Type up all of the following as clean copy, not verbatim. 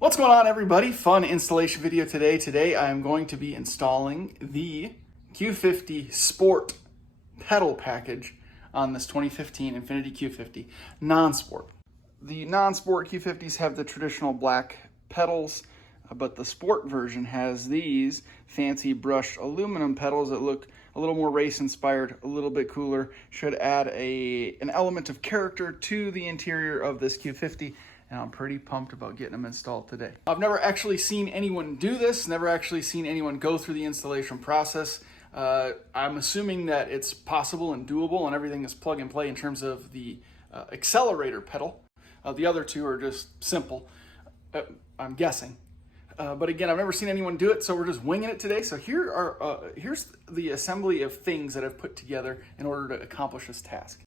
What's going on, everybody? Fun installation video today. Today I'm going to be installing the Q50 Sport pedal package on this 2015 Infiniti Q50 Non-Sport. The Non-Sport Q50s have the traditional black pedals, but the Sport version has these fancy brushed aluminum pedals that look a little more race inspired, a little bit cooler, should add an element of character to the interior of this Q50. And I'm pretty pumped about getting them installed today. I've never actually seen anyone do this, never actually seen anyone go through the installation process. I'm assuming that it's possible and doable and everything is plug and play in terms of the accelerator pedal. The other two are just simple, I'm guessing. But again, I've never seen anyone do it, so we're just winging it today. So here's the assembly of things that I've put together in order to accomplish this task.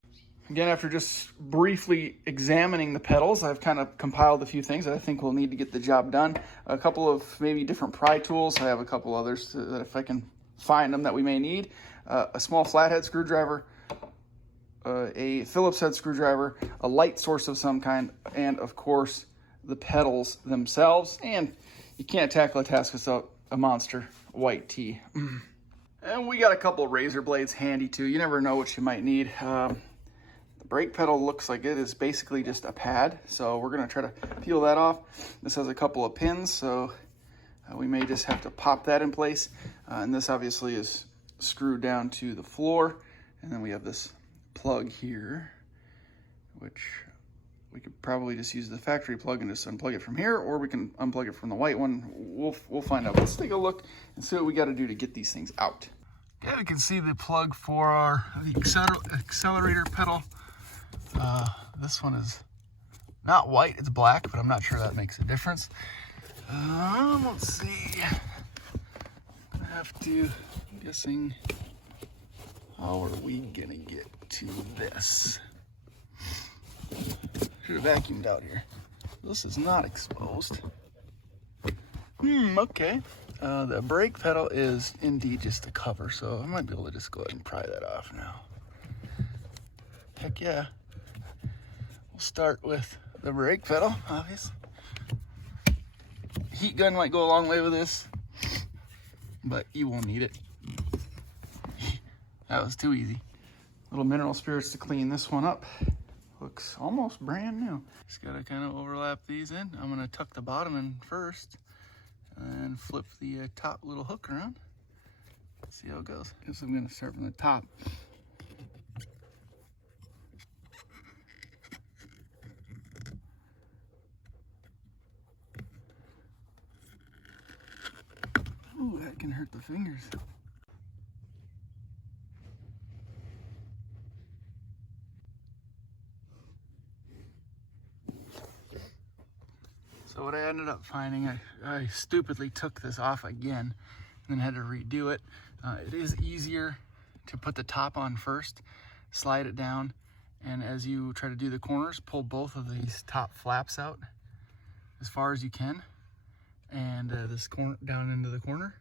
Again, after just briefly examining the pedals, I've kind of compiled a few things that I think we'll need to get the job done. A couple of maybe different pry tools. I have a couple others that if I can find them that we may need. A small flathead screwdriver, a Phillips head screwdriver, a light source of some kind, and of course the pedals themselves. And you can't tackle a task without a monster white tee. And we got a couple of razor blades handy too. You never know what you might need. Brake pedal looks like it is basically just a pad, so we're going to try to peel that off. This has a couple of pins, so we may just have to pop that in place. And this obviously is screwed down to the floor. And then we have this plug here, which we could probably just use the factory plug and just unplug it from here, or we can unplug it from the white one. We'll find out. Let's take a look and see what we got to do to get these things out. Yeah, we can see the plug for the accelerator pedal. This one is not white, it's black, but I'm not sure that makes a difference. Let's see. I have to, I'm guessing, how are we gonna get to this? Should have vacuumed out here. This is not exposed. Okay. The brake pedal is indeed just a cover, so I might be able to just go ahead and pry that off now. Heck yeah. Start with the brake pedal, obviously. Heat gun might go a long way with this, but you won't need it. That was too easy. Little mineral spirits to clean this one up. Looks almost brand new. Just gotta kind of overlap these in. I'm gonna tuck the bottom in first and flip the top little hook around. See how it goes. Guess I'm gonna start from the top. Ooh, that can hurt the fingers. So what I ended up finding, I stupidly took this off again and then had to redo it. It is easier to put the top on first, slide it down, and as you try to do the corners, pull both of these top flaps out as far as you can. And this corner down into the corner.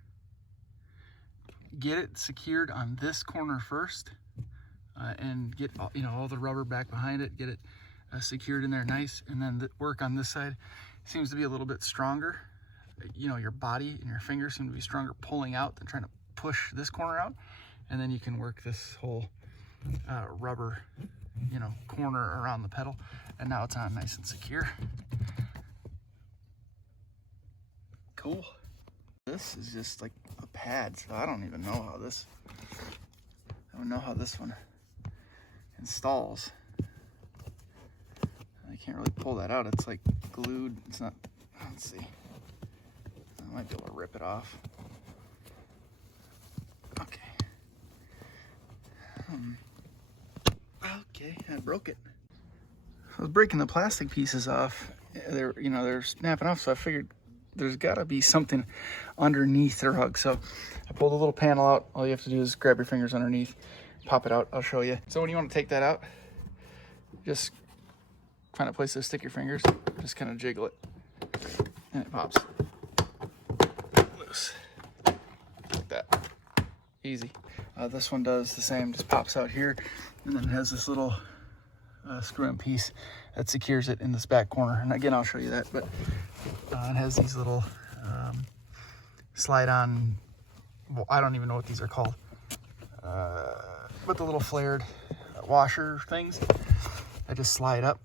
Get it secured on this corner first, and get all the rubber back behind it. Get it secured in there nice, and then work on this side. Seems to be a little bit stronger. Your body and your fingers seem to be stronger pulling out than trying to push this corner out. And then you can work this whole rubber, corner around the pedal. And now it's on nice and secure. Cool. This is just like a pad, so I don't even know how this one installs. I can't really pull that out. It's like glued. It's not, let's see. I might be able to rip it off. Okay. Okay, I broke it. I was breaking the plastic pieces off. They're snapping off, so I figured there's gotta be something underneath the rug. So I pulled a little panel out. All you have to do is grab your fingers underneath, pop it out. I'll show you. So when you want to take that out, just find a place to stick your fingers, just kind of jiggle it, and it pops loose like that. Easy. This one does the same, just pops out here, and then it has this little screw-in piece that secures it in this back corner. And again, I'll show you that, but it has these little slide-on, well, I don't even know what these are called, but the little flared washer things that just slide up,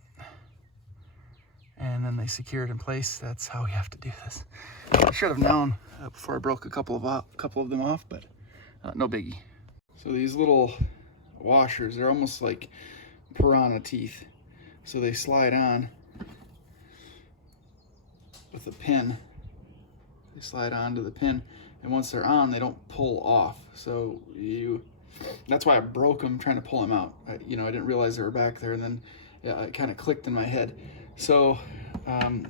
and then they secure it in place. That's how we have to do this. I should have known before I broke a couple of them off, but no biggie. So these little washers, they're almost like piranha teeth. So they slide on with a pin. They slide onto the pin, and once they're on, they don't pull off. So that's why I broke them trying to pull them out. I didn't realize they were back there, and then it kind of clicked in my head. So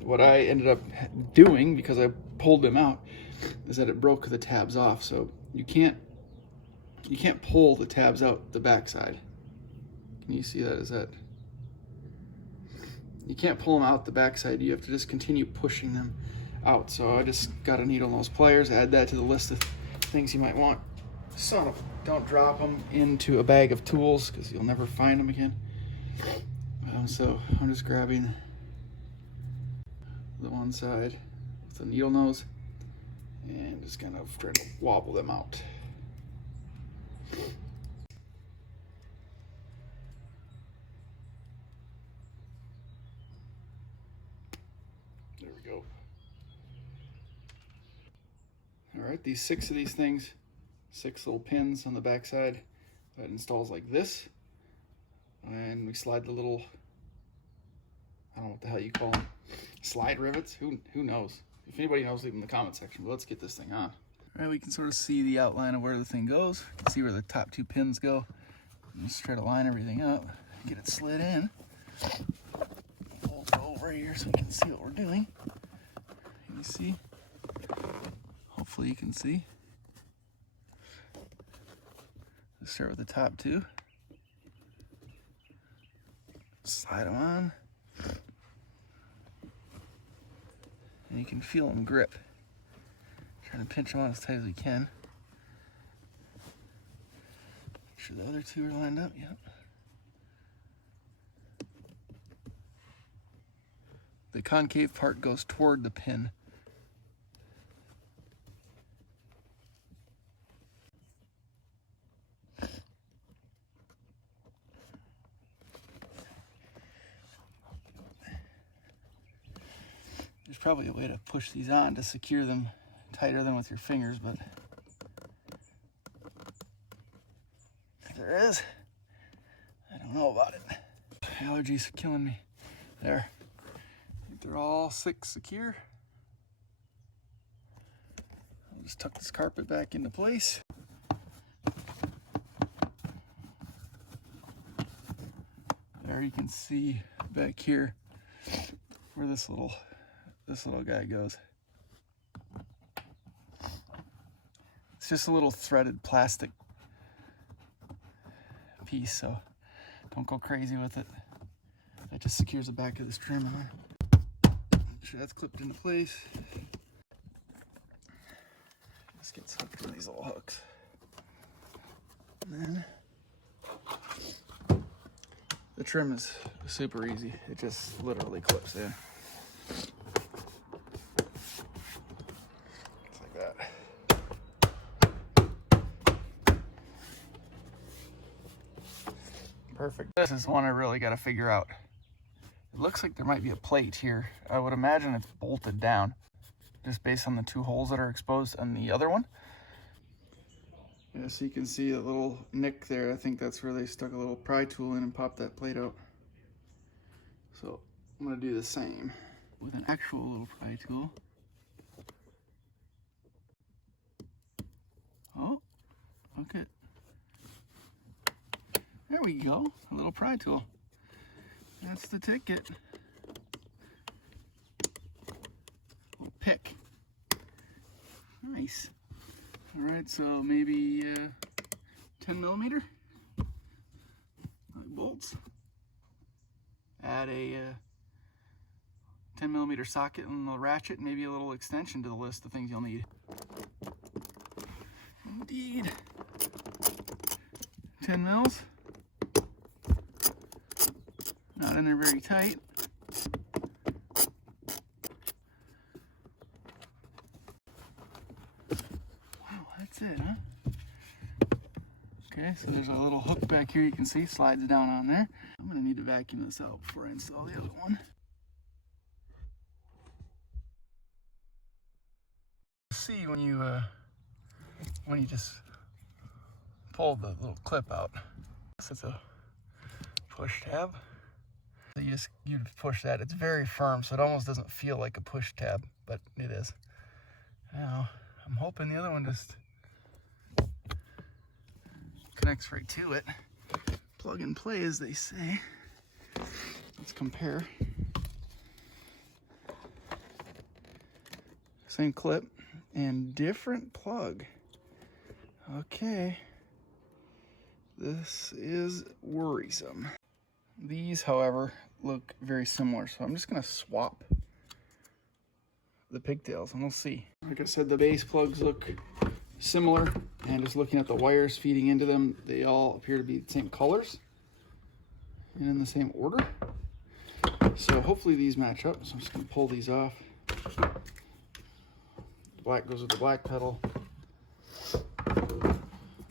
what I ended up doing, because I pulled them out, is that it broke the tabs off. So you can't pull the tabs out the backside. Can you see that? You can't pull them out the backside. You have to just continue pushing them out. So I just got a needle nose pliers, add that to the list of things you might want. Son of, don't drop them into a bag of tools because you'll never find them again. So I'm just grabbing the one side with the needle nose and just kind of try to wobble them out. There we go. All right, these 6 of these things, 6 little pins on the back side, that installs like this. And we slide the little, I don't know what the hell you call them, slide rivets. Who knows? If anybody knows, leave in the comment section. But let's get this thing on. All right, we can sort of see the outline of where the thing goes. You can see where the top 2 pins go. Just try to line everything up, get it slid in. Fold it over here so we can see what we're doing. Can you see? Hopefully you can see. Let's start with the top 2. Slide them on. And you can feel them grip. Trying to pinch them on as tight as we can. Make sure the other 2 are lined up. Yep. The concave part goes toward the pin. There's probably a way to push these on to secure them tighter than with your fingers, but if there is, I don't know about it. Allergies are killing me. There. I think they're all 6 secure. I'll just tuck this carpet back into place. There you can see back here where this little guy goes. It's just a little threaded plastic piece, so don't go crazy with it. That just secures the back of this trim on. Make sure that's clipped into place. This gets hooked with these little hooks. And then the trim is super easy. It just literally clips in. Perfect. This is one I really got to figure out. It looks like there might be a plate here. I would imagine it's bolted down just based on the 2 holes that are exposed on the other one. Yeah, so you can see a little nick there. I think that's where they stuck a little pry tool in and popped that plate out. So I'm going to do the same with an actual little pry tool. Oh, okay. There we go, a little pry tool. That's the ticket. Little pick. Nice. All right, so maybe 10 millimeter bolts. Add a 10 millimeter socket and a ratchet, and maybe a little extension to the list of things you'll need. Indeed. 10 mils. not in there very tight. Wow, that's it, huh? Okay, so there's a little hook back here you can see, slides down on there. I'm gonna need to vacuum this out before I install the other one. See when you just pull the little clip out. So it's a push tab. So you push that. It's very firm, so it almost doesn't feel like a push tab, but it is. Now I'm hoping the other one just connects right to it. Plug and play, as they say. Let's compare. Same clip and different plug. Okay, this is worrisome. These, however, look very similar, so I'm just gonna swap the pigtails and we'll see. Like I said, the base plugs look similar, and just looking at the wires feeding into them, they all appear to be the same colors and in the same order. So hopefully these match up. So I'm just gonna pull these off. Black goes with the black pedal.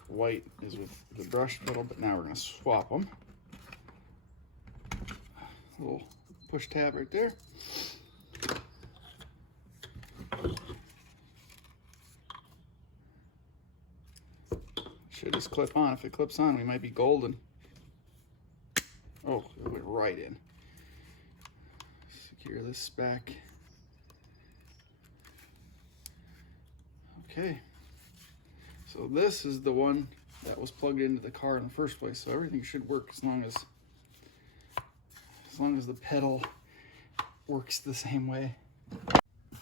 White is with the brushed pedal, but now we're gonna swap them. Little push tab right there. Should just clip on. If it clips on, we might be golden. Oh, it went right in. Secure this back. Okay. So this is the one that was plugged into the car in the first place. So everything should work as long as the pedal works the same way.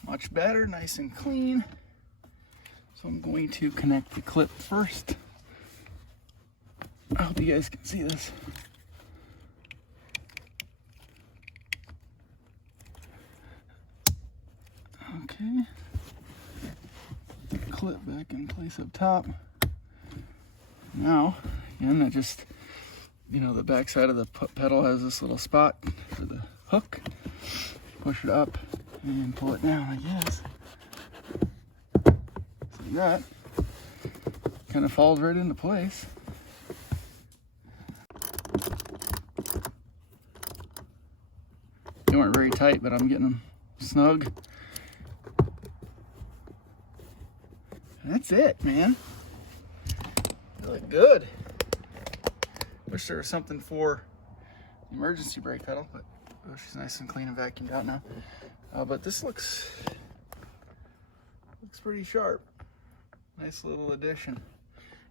Much better, nice and clean. So I'm going to connect the clip first. I hope you guys can see this. Okay. Clip back in place up top. Now, again, that just, the back side of the pedal has this little spot for the hook. Push it up and pull it down, I guess. See that? Kind of falls right into place. They weren't very tight, but I'm getting them snug. That's it, man. They look good. Wish there was something for the emergency brake pedal, but she's nice and clean and vacuumed out now. But this looks pretty sharp. Nice little addition.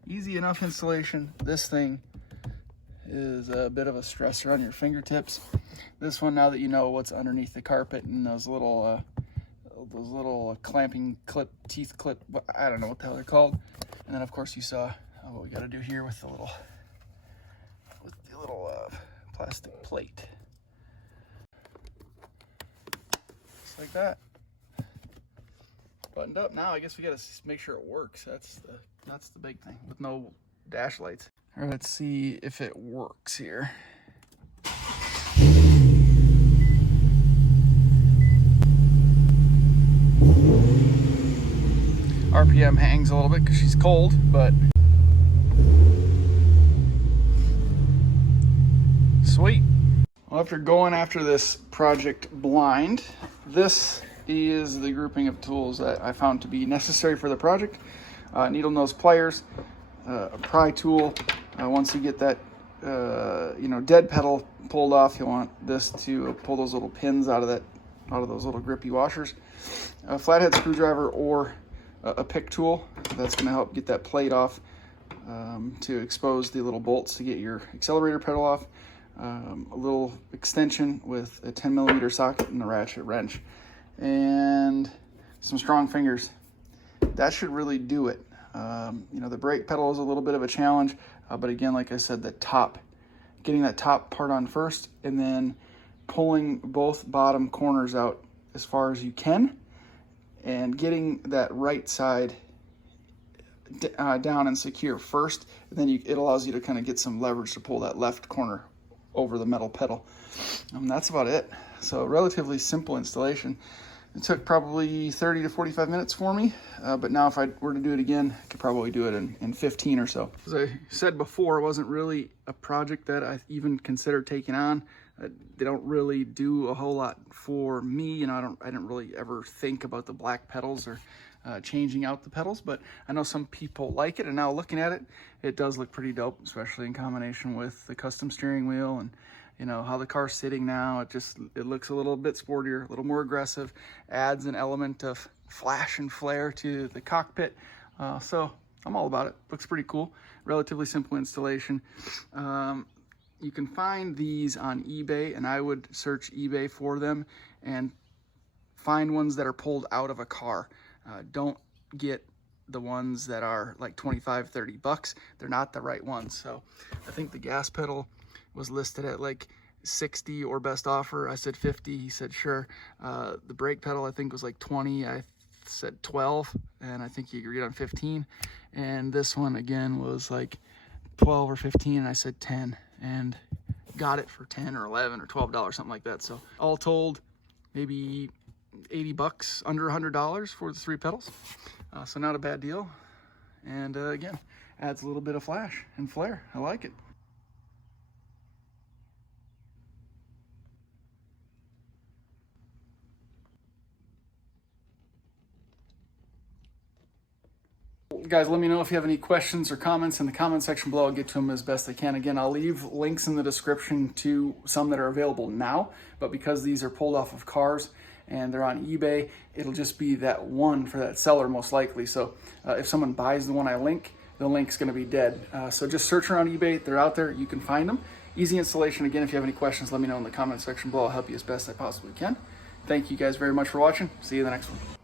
Easy enough installation. This thing is a bit of a stressor on your fingertips. This one, now that you know what's underneath the carpet and those little clamping clip, teeth clip, I don't know what the hell they're called. And then of course you saw what we got to do here with the little plastic plate. Just like that. Buttoned up. Now I guess we got to make sure it works. That's the big thing, with no dash lights. All right, let's see if it works here. RPM hangs a little bit because she's cold, but sweet. Well, after going after this project blind, this is the grouping of tools that I found to be necessary for the project. Needle nose pliers, a pry tool. Once you get that dead pedal pulled off, you want this to pull those little pins out of those little grippy washers. A flathead screwdriver or a pick tool. That's going to help get that plate off, to expose the little bolts to get your accelerator pedal off. A little extension with a 10mm socket and a ratchet wrench, and some strong fingers. That should really do it. The brake pedal is a little bit of a challenge, but again, like I said, getting that top part on first, and then pulling both bottom corners out as far as you can, and getting that right side down and secure first, and then it allows you to kind of get some leverage to pull that left corner over the metal pedal. That's about it. So relatively simple installation. It took probably 30 to 45 minutes for me, but now if I were to do it again, I could probably do it in 15 or so. As I said before, it wasn't really a project that I even considered taking on. They don't really do a whole lot for me. You know, I didn't really ever think about the black pedals or changing out the pedals, but I know some people like it, and now looking at it, it does look pretty dope, especially in combination with the custom steering wheel and you know how the car's sitting now. It looks a little bit sportier, a little more aggressive, adds an element of flash and flare to the cockpit. So I'm all about it. Looks pretty cool. Relatively simple installation. You can find these on eBay, and I would search eBay for them and find ones that are pulled out of a car. Don't get the ones that are like 25, 30 bucks. They're not the right ones. So I think the gas pedal was listed at like 60 or best offer. I said 50, he said sure. The brake pedal I think was like 20, I said 12, and I think he agreed on 15. And this one again was like 12 or 15, and I said 10, and got it for 10 or 11 or $12, something like that. So all told, maybe 80 bucks, under $100 for the 3 pedals. So not a bad deal. And again, adds a little bit of flash and flare. I like it. Guys, let me know if you have any questions or comments in the comment section below. I'll get to them as best I can. Again, I'll leave links in the description to some that are available now, but because these are pulled off of cars and they're on eBay, it'll just be that one for that seller most likely. So if someone buys the one I link, the link's going to be dead. So just search around eBay. They're out there. You can find them. Easy installation. Again, if you have any questions, let me know in the comment section below. I'll help you as best I possibly can. Thank you guys very much for watching. See you in the next one.